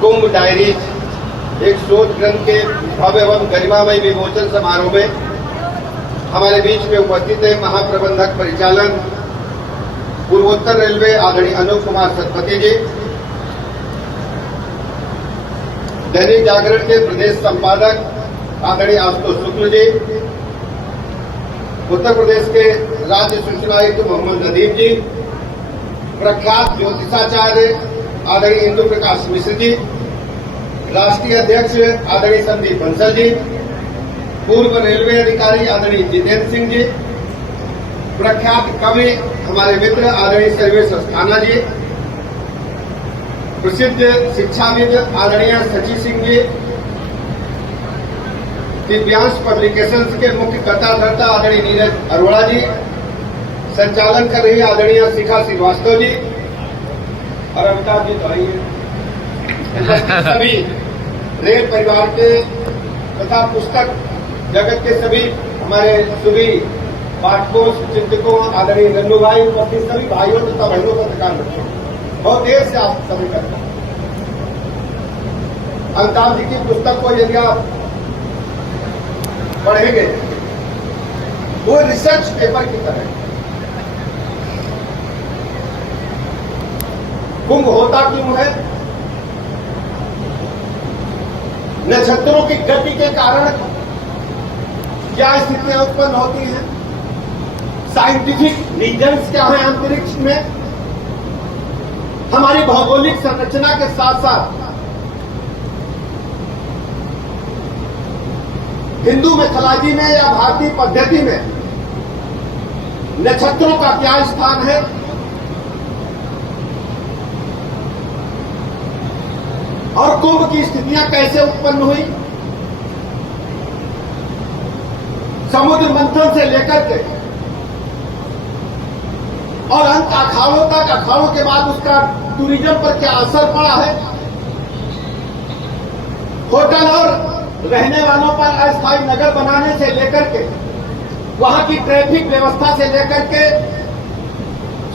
कुंभ diaries एक शोध ग्रंथ के भव्य एवं गरिमामय विमोचन समारोह में हमारे बीच में उपस्थित है महाप्रबंधक परिचालन पूर्वोत्तर रेलवे आदरणीय अनूप कुमार सतपति जी, दैनिक जागरण के प्रदेश संपादक आदरणीय आशुतोष शुक्ल जी, उत्तर प्रदेश के राज्य सूचना आयुक्त मोहम्मद नदीम जी, प्रख्यात ज्योतिषाचार्य आदरणीय इंदु प्रकाश मिश्र जी, राष्ट्रीय अध्यक्ष आदरणीय संदीप बंसल जी, पूर्व रेलवे अधिकारी आदरणीय जितेंद्र सिंह जी, प्रख्यात कवि हमारे मित्र आदरणीय सर्वेश अस्थाना जी, प्रसिद्ध शिक्षाविद आदरणीय सची सिंह जी, दिव्यांश पब्लिकेशंस के मुख्य कर्ता आदरणीय नीरज अरोड़ा जी, संचालन कर रही आदरणीय शिखा श्रीवास्तव जी और अमिताभ जी तो आइए, सभी रेल परिवार के तथा पुस्तक जगत के सभी हमारे सभी पाठकों चिंतकों आदरणीय नन्नू भाई उपस्थित सभी भाइयों तथा बहनों का ध्यान रखें। बहुत देर से आप सभी करते हैं। अमिताभ जी की पुस्तक को यदि आप पढ़ेंगे वो रिसर्च पेपर की तरह है। कुंभ होता क्यों है? नक्षत्रों की गति के कारण क्या स्थितियां उत्पन्न होती हैं? साइंटिफिक रीजन्स क्या है अंतरिक्ष में? हमारी भौगोलिक संरचना के साथ साथ हिंदू मैथोलॉजी में या भारतीय पद्धति में नक्षत्रों का क्या स्थान है? और कुंभ की स्थितियां कैसे उत्पन्न हुई? समुद्र मंथन से लेकर के और अंत अखाड़ों तक, अखाड़ों के बाद उसका टूरिज्म पर क्या असर पड़ा है? होटल और रहने वालों पर अस्थायी नगर बनाने से लेकर के वहां की ट्रैफिक व्यवस्था से लेकर के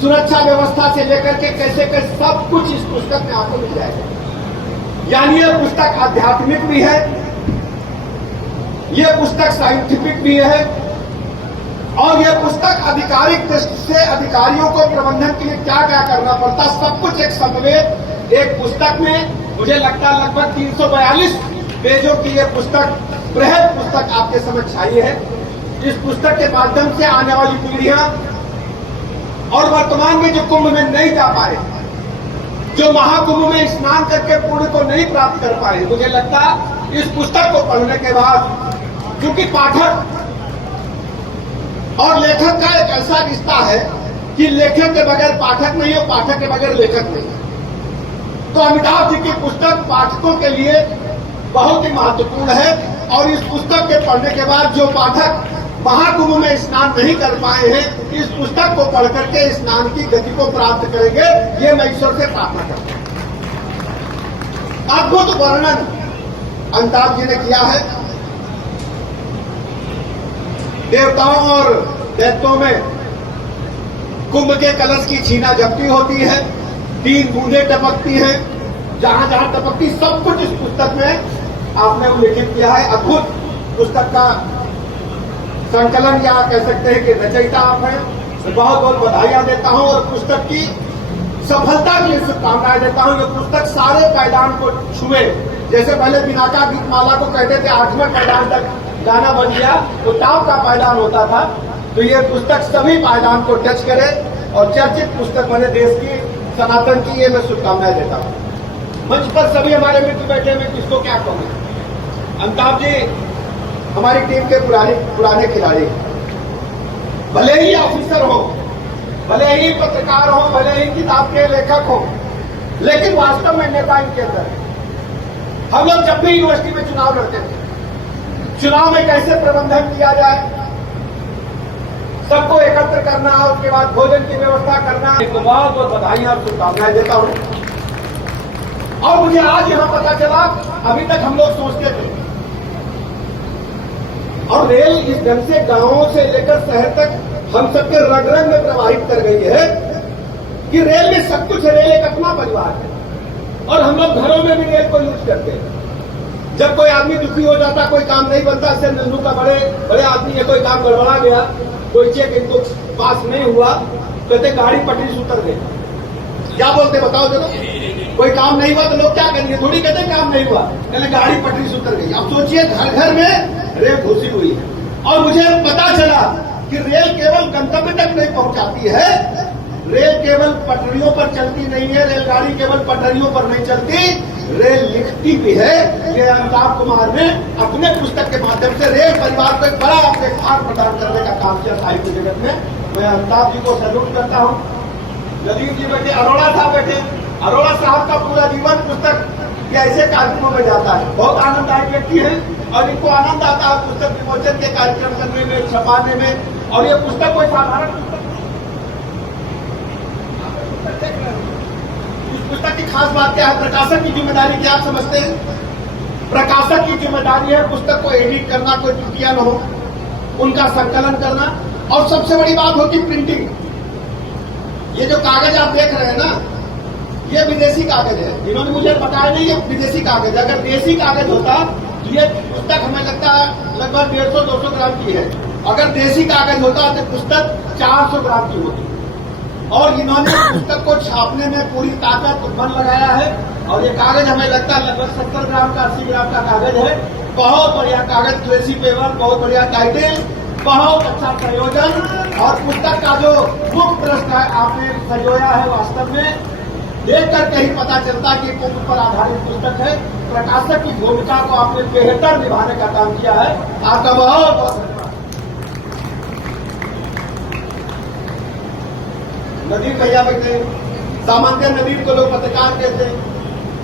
सुरक्षा व्यवस्था से लेकर के कैसे कैसे सब कुछ इस पुस्तक में आपको मिल जाएगा। यानी यह पुस्तक आध्यात्मिक भी है, यह पुस्तक साइंटिफिक भी है और यह पुस्तक आधिकारिक दृष्टि से अधिकारियों को प्रबंधन के लिए क्या क्या करना पड़ता सब कुछ एक समवेत एक पुस्तक में मुझे लगता है लगभग 342 पेजों की यह पुस्तक बृहद पुस्तक आपके समक्ष आई है। इस पुस्तक के माध्यम से आने वाली पीढ़ियां और वर्तमान में जो कुंभ में नहीं जा पाए, जो महाकुंभ में स्नान करके पुण्य को नहीं प्राप्त कर पाए, मुझे लगता है इस पुस्तक को पढ़ने के बाद, क्योंकि पाठक और लेखक का एक ऐसा रिश्ता है कि लेखक के बगैर पाठक नहीं हो, पाठक के बगैर लेखक नहीं। तो अमिताभ जी की पुस्तक पाठकों के लिए बहुत ही महत्वपूर्ण है और इस पुस्तक के पढ़ने के बाद जो पाठक महाकुंभ में स्नान नहीं कर पाए हैं, इस पुस्तक को पढ़ करके स्नान की गति को प्राप्त करेंगे, ये मैं ईश्वर से प्रार्थना करता हूं। अद्भुत वर्णन अमिताभ जी ने किया है। देवताओं और दैत्यों में कुंभ के कलश की छीना झपटी होती है, 3 बूंदें टपकती हैं, जहां जहां टपकती सब कुछ इस पुस्तक में आपने उल्लेखित किया है। अद्भुत पुस्तक का संकलन या कह सकते हैं कि रचयिता आप हैं, बहुत बहुत बधाइयां देता हूं और पुस्तक की सफलता के लिए शुभकामनाएं देता हूं। ये पुस्तक सारे पायदान को छुए, जैसे पहले पिनाका गीतमाला को कहते थे 8वें पायदान तक गाना बन गया तो टॉप का पायदान होता था, तो ये पुस्तक सभी पायदान को टच करे और चर्चित पुस्तक बने देश की सनातन की, ये मैं शुभकामनाएं देता हूं। मंच पर सभी हमारे मित्र बैठे में किसको क्या कहूंगा। अमिताभ जी हमारी टीम के पुराने खिलाड़ी, भले ही ऑफिसर हो, भले ही पत्रकार हो, भले ही किताब के लेखक हो, लेकिन वास्तव में नेता इनके अंदर है। हम लोग जब भी यूनिवर्सिटी में चुनाव लड़ते थे, चुनाव में कैसे प्रबंधन किया जाए, सबको एकत्र करना, उसके बाद भोजन की व्यवस्था करना, एक बहुत बहुत बधाइयां और शुभकामनाएं देता हूं। और मुझे आज यहां पता चला, अभी तक हम लोग सोचते थे और रेल इस ढंग से गांवों से लेकर शहर तक हम सबके रग रग में प्रवाहित कर गई है कि रेल में सब कुछ है, रेल एक अपना परिवार है। और हम लोग घरों में भी रेल को यूज करते हैं। जब कोई आदमी दुखी हो जाता, कोई काम नहीं बनता, ऐसे नन्नू का बड़े बड़े आदमी है, कोई काम गड़बड़ा गया, कोई चेक इनको पास नहीं हुआ, कहते गाड़ी पटरी से उतर गई। क्या बोलते बताओ जरा, कोई काम नहीं हुआ तो लोग क्या करेंगे, थोड़ी कहते काम नहीं हुआ, कहते गाड़ी पटरी से उतर गई। अब सोचिए घर घर में रेल घुसी हुई है। और मुझे पता चला कि रेल केवल गंतव्य तक नहीं पहुंचाती है, रेल केवल पटरियों पर चलती नहीं है, रेलगाड़ी केवल पटरियों पर नहीं चलती, रेल लिखती भी है। ये अमिताभ कुमार ने अपने पुस्तक के माध्यम से रेल परिवार को एक बड़ा प्लेटफॉर्म प्रदान करने का काम किया साहित्य जगत में। मैं अमिताभ जी को सैल्यूट करता हूँ। नदीम जी बैठे, अरोड़ा साहब बैठे, अरोड़ा साहब का पूरा जीवन पुस्तक के ऐसे कार्यक्रमों में जाता है, बहुत आनंददायक व्यक्ति है और इनको आनंद आता है पुस्तक विमोचन के कार्यक्रम करने में, छपाने में। और ये पुस्तक कोई साधारण पुस्तक, इस पुस्तक की खास बात क्या है, प्रकाशक की जिम्मेदारी क्या आप समझते हैं? प्रकाशक की जिम्मेदारी है पुस्तक को एडिट करना, कोई त्रुटियां न हो, उनका संकलन करना, और सबसे बड़ी बात होती प्रिंटिंग। ये जो कागज आप देख रहे हैं ना, ये विदेशी कागज है, इन्होंने मुझे बताया नहीं ये विदेशी कागज। अगर देसी कागज होता तो ये पुस्तक हमें लगता है लगभग 150-200 ग्राम की है। अगर देसी कागज होता तो पुस्तक 400 ग्राम की होती। और इन्होंने पुस्तक को छापने में पूरी ताकत मन लगाया है। और ये कागज हमें लगता है लगभग 70 ग्राम का 80 ग्राम का कागज है। बहुत बढ़िया कागज, ग्लेसी पेपर, बहुत बढ़िया टाइटल, बहुत अच्छा संयोजन। और पुस्तक का जो मुख्य प्रश्न है आपने संजोया है, वास्तव में देख करके ही पता चलता कि कुंभ पर आधारित पुस्तक है। प्रकाशक की भूमिका को आपने बेहतर निभाने का काम किया है, आपका बहुत बहुत धन्यवाद। नदीम भैया बैठे, सामान्य नदीम को लोग पत्रकार कहते हैं,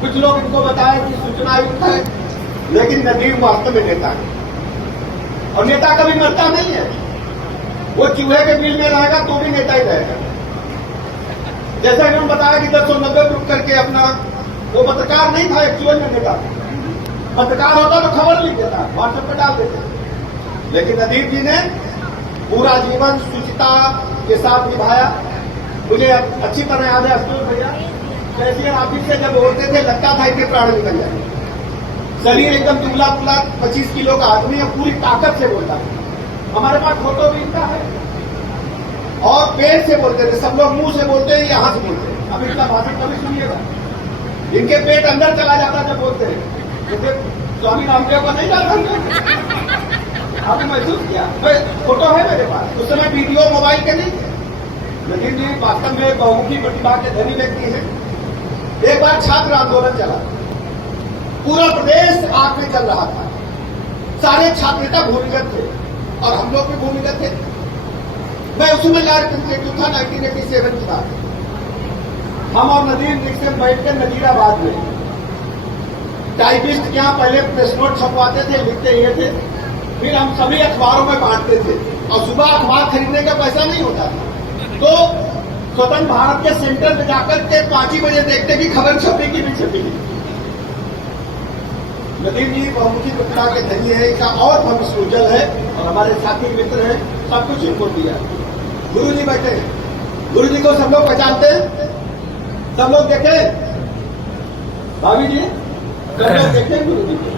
कुछ लोग इनको बताए कि सूचना आयुक्त है, लेकिन नदीम वास्तव में नेता है। और नेता कभी मरता नहीं है, वो चूहे के बिल में रहेगा तो भी नेता ही रहेगा। जैसा इन्होंने बताया कि 1090 ग्रुप करके अपना, वो पत्रकार नहीं था एक्चुअल में नेता। पत्रकार होता तो खबर लिख देता, व्हाट्सएप पर डाल देते। लेकिन नदीम जी ने पूरा जीवन शुचिता के साथ निभाया। मुझे अच्छी तरह याद है अस्तुल भैया, कैशियर ऑफिस से जब बोलते थे लगता था इनके प्राण निकल जाए। शरीर एकदम दुबला पुला 25 किलो का आदमी है, पूरी ताकत से बोलता था। हमारे पास फोटो भी इनका है। और पेट से बोलते थे, सब लोग मुंह से बोलते हैं, यहाँ से बोलते हैं। अब इनका भाषण कभी सुनिएगा, इनके पेट अंदर चला जाता जब बोलते हैं। जैसे स्वामी रामदेव को नहीं जाता, आपने महसूस किया? फोटो है मेरे पास, उस समय वीडियो मोबाइल के नहीं थे। लेकिन जी वास्तव में बहुमुखी प्रतिभा के धनी व्यक्ति है। एक बार छात्र आंदोलन चला, पूरा प्रदेश आग में चल रहा था, सारे छात्र नेता भूमिगत थे और हम लोग भी भूमिगत थे। मैं उस समय था 1987 की बात। हम और नदीम निक्सन बैठकर नजीराबाद में टाइपिस्ट क्या पहले प्रेस नोट छपवाते थे, लिखते ये थे, फिर हम सभी अखबारों में बांटते थे। और सुबह अखबार खरीदने का पैसा नहीं होता था, तो स्वतंत्र भारत के सेंटर में जाकर के 5 ही बजे देखते कि खबर छपी कि नहीं छपी। नदीम जी बहुमुखी प्रतिभा के धनी है, इसका और भविष्य उज्जवल है और हमारे साथी मित्र हैं, सब कुछ इनको दिया। गुरु जी बैठे हैं, गुरु जी को सब लोग पहचानते हैं, सब लोग देखे, भाभी जी सब लोग देखे गुरु जी को।